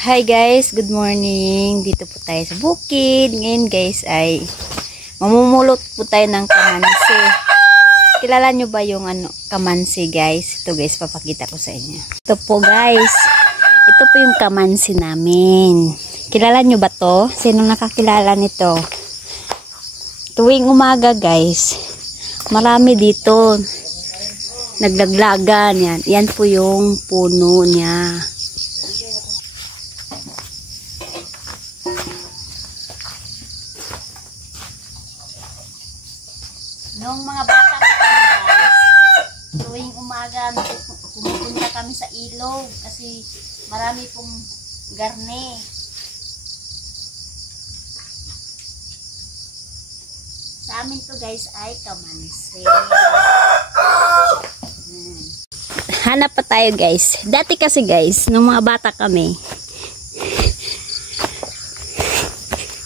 Hi guys, good morning. Dito po tayo sa bukid. Ngayon guys ay mamumulot po tayo ng kamansi. Kilala nyo ba yung kamansi guys? Ito guys, papakita ko sa inyo. Ito po guys. Ito po yung kamansi namin. Kilala nyo ba to? Sino nakakilala nito? Tuwing umaga guys, marami dito naglaglagan yan. Yan po yung puno niya. Noong mga bata kami guys, tuwing umaga pumupunta kami sa ilog kasi marami pong garne. Sa amin to guys ay kamansi. Hanap pa tayo guys. Dati kasi guys, nung mga bata kami,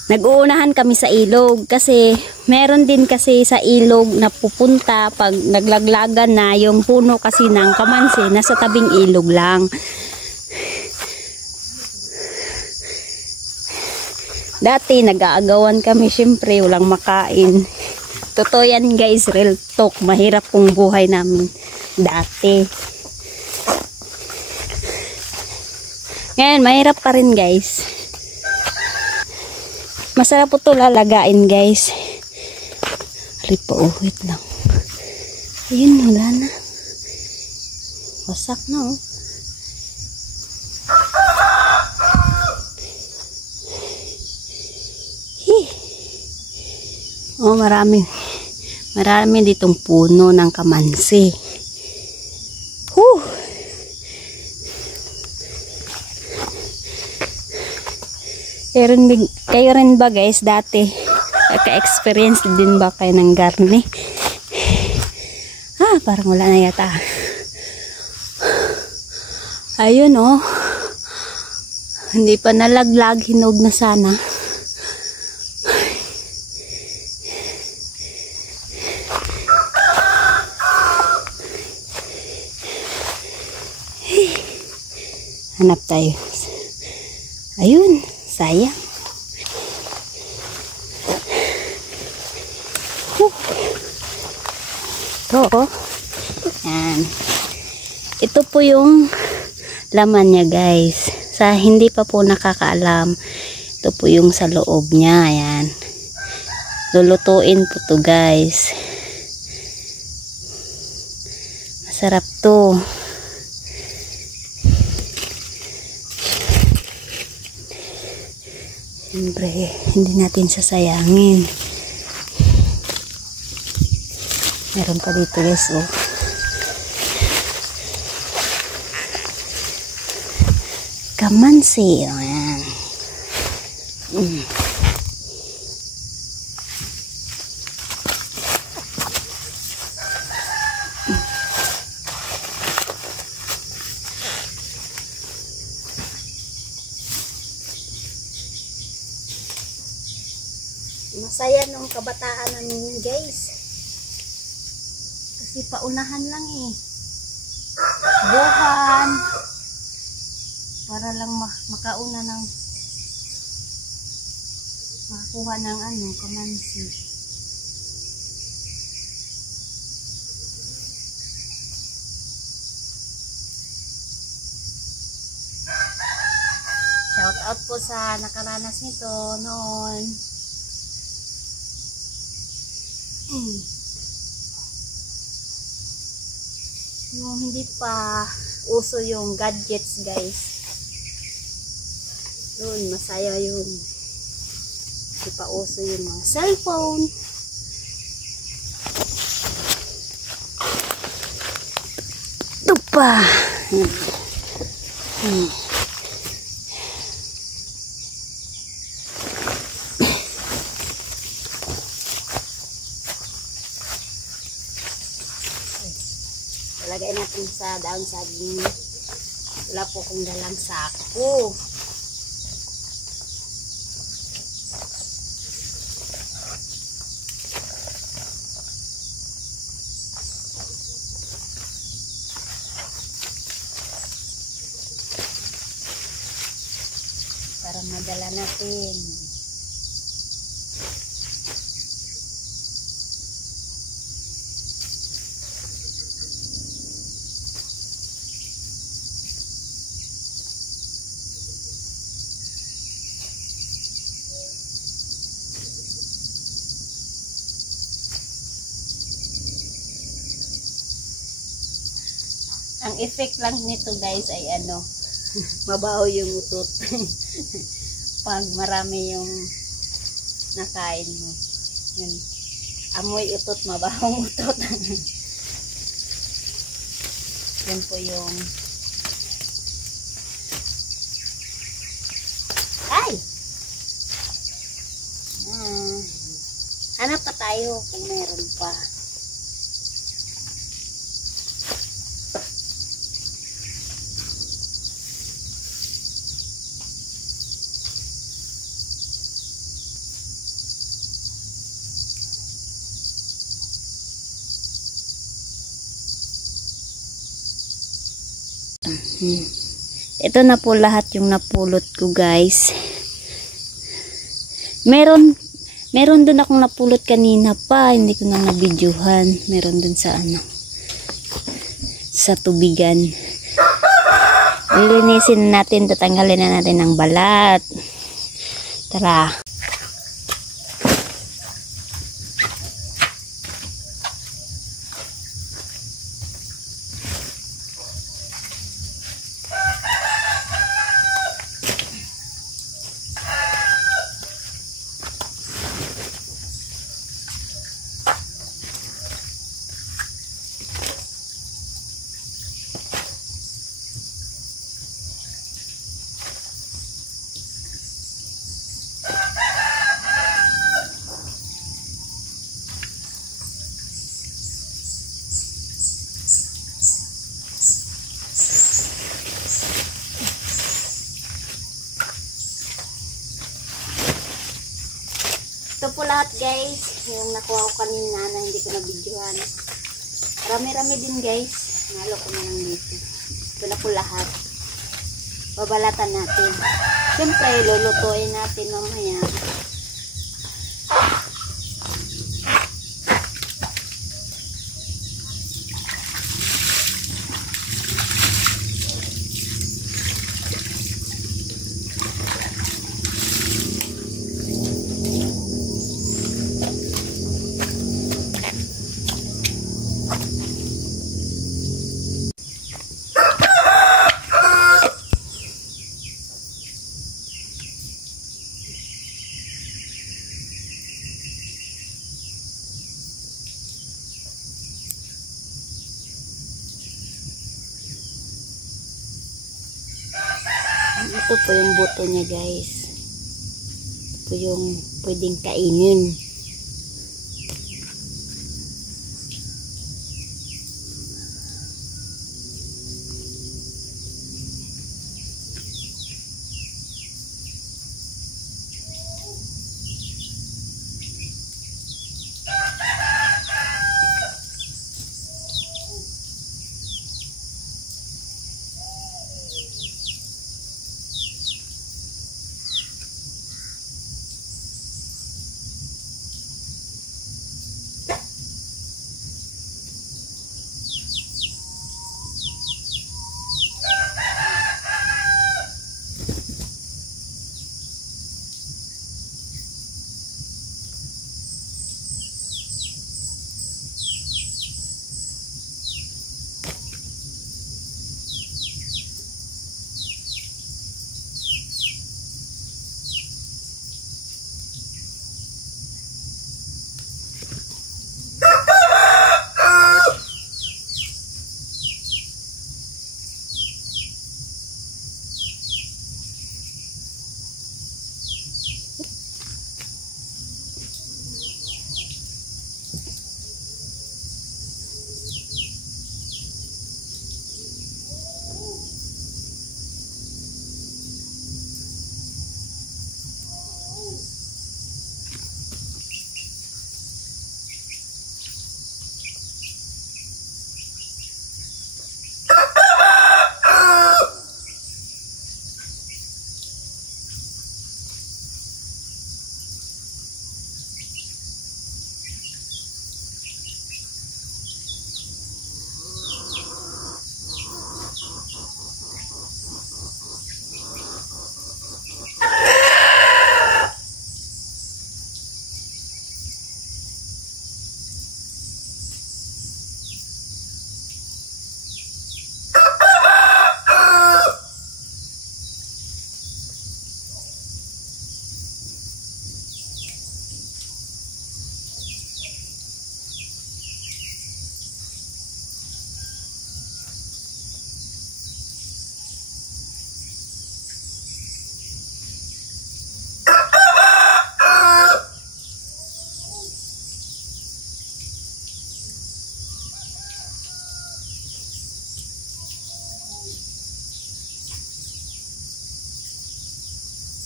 nag-uunahan kami sa ilog kasi meron din kasi sa ilog na pupunta pag naglaglagan na yung puno kasi ng kamansi nasa tabing ilog lang. Dati nag-aagawan kami, syempre walang makain. Totoo yan guys, real talk, mahirap pong buhay namin dati. Ngayon mahirap pa rin guys. Masarap po ito lalagain guys. Wait lang. Ayun, wala na. Wasak na oh. Oh, marami ditong puno ng kamansi. Kayo rin ba guys dati naka-experience din ba kayo ng garne? Parang wala na yata. Ayun oh, hindi pa nalaglag, hinog na sana. Hanap tayo. Ayun, sayang. Ito, yan. Ito po yung laman niya guys. Sa hindi pa po nakakaalam, ito po yung sa loob niya. Yan. Lulutuin po to guys. Masarap to. Siyempre, hindi natin sasayangin. Meron pa dito guys, oh. Kamansi, oh, yan. Masaya nung kabataan namin guys. Kasi paunahan lang eh. Buhan. Para lang makauna ng makakuha ng kamansi. Shout out po sa nakaranas nito noon. Yung hindi pa uso yung gadgets guys, doon masaya yung hindi pa uso yung mga cellphone. Ito pa. Lagay natin sa daang saging. Wala po kong dalang sako. para madala natin. Ang effect lang nito guys ay ano, mabaho yung utot. Pag marami yung nakain mo. Yun. Amoy utot, mabahong utot. Yan po yung ay! Hanap pa tayo kung meron pa. Ito na po lahat yung napulot ko guys. Meron dun akong napulot kanina pa, hindi ko nang nabidyohan. Meron dun sa ano, sa tubigan. Lilinisin natin, tatanggalin na natin ang balat. Tara. Ito po lahat guys, yung nakuha ko kanina na hindi ko nabidyohan. Rami-rami din guys. Nalo ko na lang dito. Ito na po lahat. Babalatan natin. Siyempre, lulutuin natin mamaya. Ito po yung buto niya guys. Ito po yung pwedeng kainin.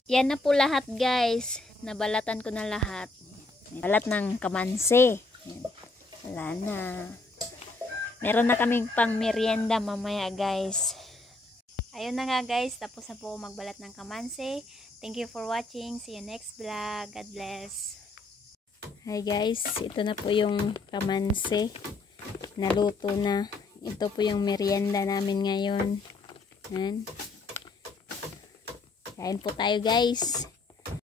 Yan na po lahat guys. Nabalatan ko na lahat. Balat ng kamansi. Yan. Wala na. Meron na kaming pang merienda mamaya guys. Ayun na nga guys. Tapos na po magbalat ng kamansi. Thank you for watching. See you next vlog. God bless. Hi guys. Ito na po yung kamansi. Naluto na. Ito po yung merienda namin ngayon. Yan. Kain po tayo guys.